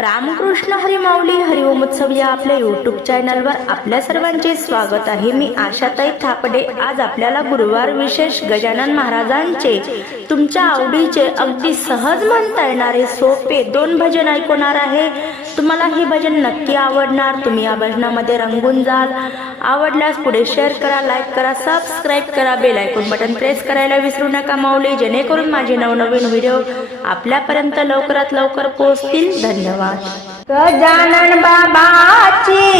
रामकृष्ण हरिमाऊली हरिओम उत्सव या आपल्या यूट्यूब चॅनलवर आपल्या सर्वांचे स्वागत आहे. मी आशाताई थापडे. आज आपल्याला गुरुवार विशेष गजानन महाराजांचे तुमच्या आवडीचे अगदी सहज म्हणता येणारे सोपे दोन भजन ऐकवणार आहे. तुम्हाला हे भजन नक्की आवडणार तुम्ही या भजनामध्ये रंगून जाल. आवडल्यास पुढे शेअर करा लाईक करा सबस्क्राईब करा बेल ऐकून बटन प्रेस करायला विसरू नका माऊली. जेणेकरून माझे नवनवीन व्हिडिओ आपल्यापर्यंत लवकरात लवकर पोहोचतील. धन्यवाद. गजानन बाबाची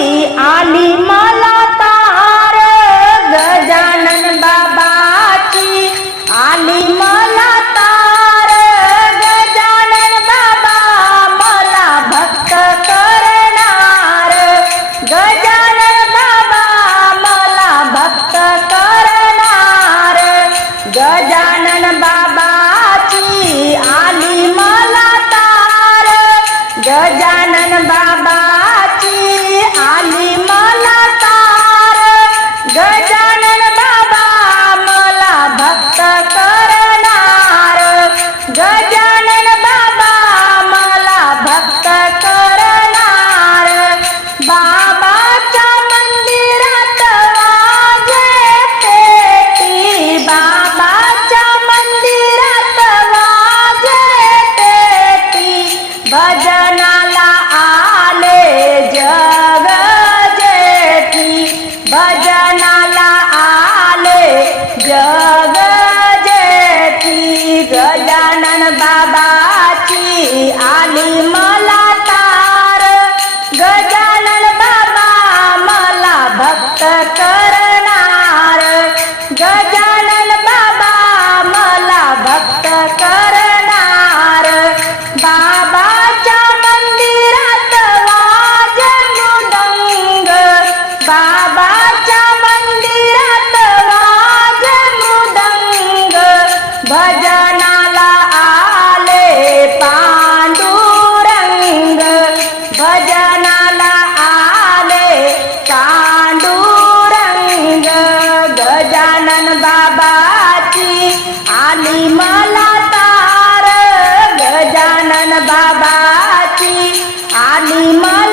Mas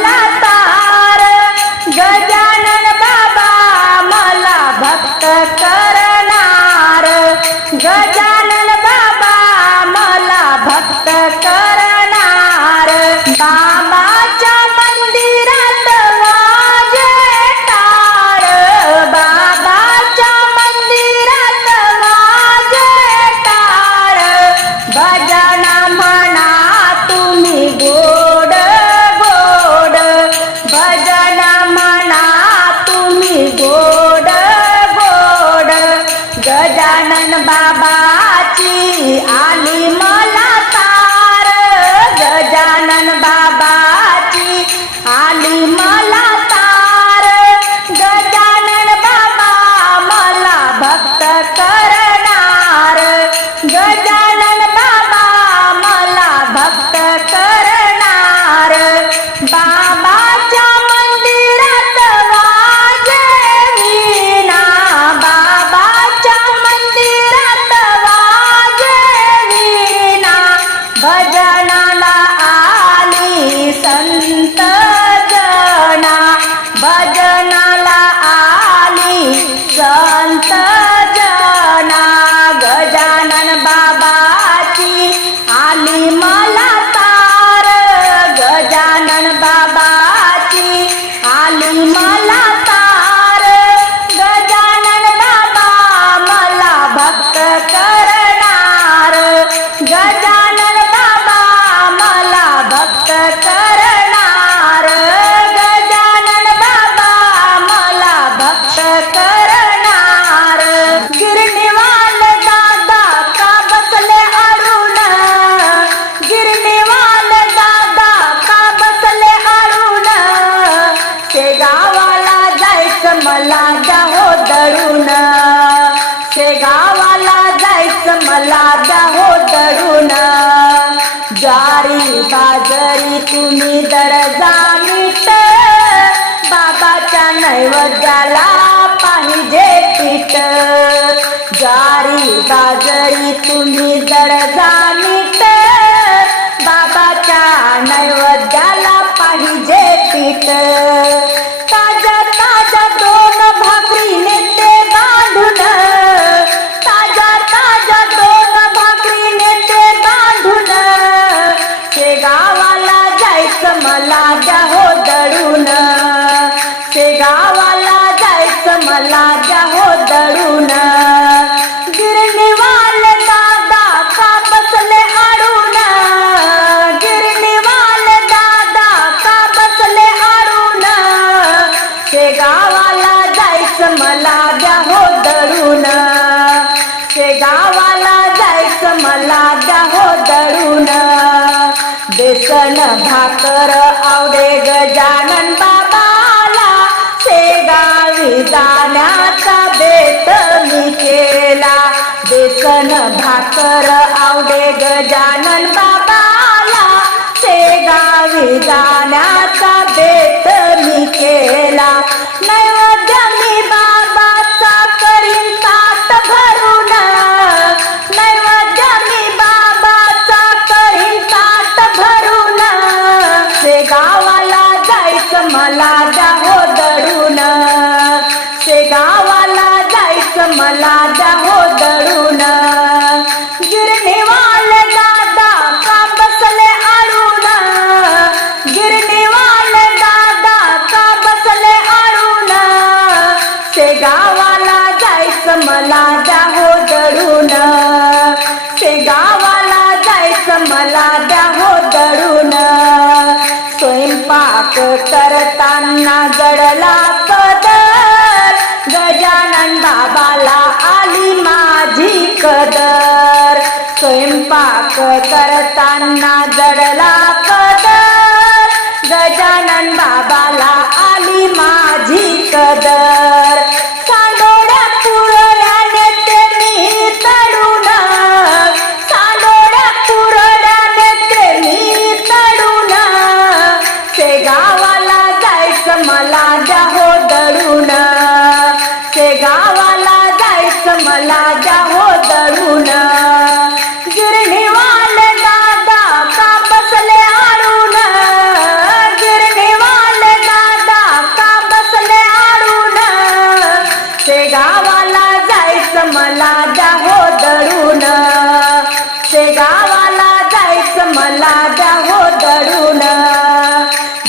ज्वारी बाजरी तुम्ही दरजा मीठ बाबाच्या नैवद्याला पाहिजे पीठ. ज्वारी बाजरी तुम्ही दरजा मीठ la da गजानन बाबाला शेगावी जाण्याचा बेत मी केला. बेसन भाकर आवडे गजानन ಕಮಲಾ पाप करताना जडला कदर. गजानन बाबाला आली माझी कदर.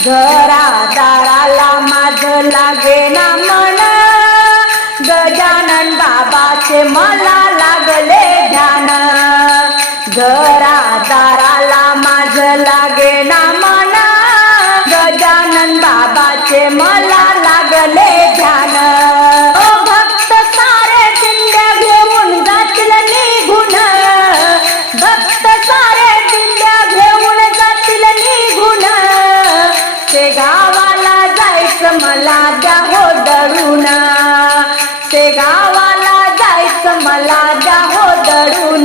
घरा दाराला माझ लागे ना मन गजानन बाबाचे मला लागले ध्यान. घरा दाराला माझ लागे ना मन गजानन बाबाचे मला गावाला जायचं मला जाहो दडून.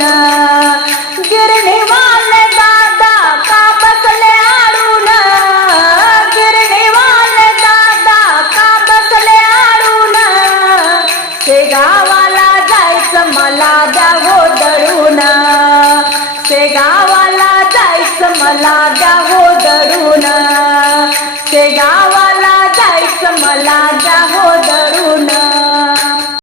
गिरणीवाल दादा का बसले आडून? गिरणीवाल दादा का बसले आडून? ते गावाला जायचं मला जाहो दडून. ते गावाला जायचं मला जाहो दडून. ते गावाला जायचं मला जाहो दडून.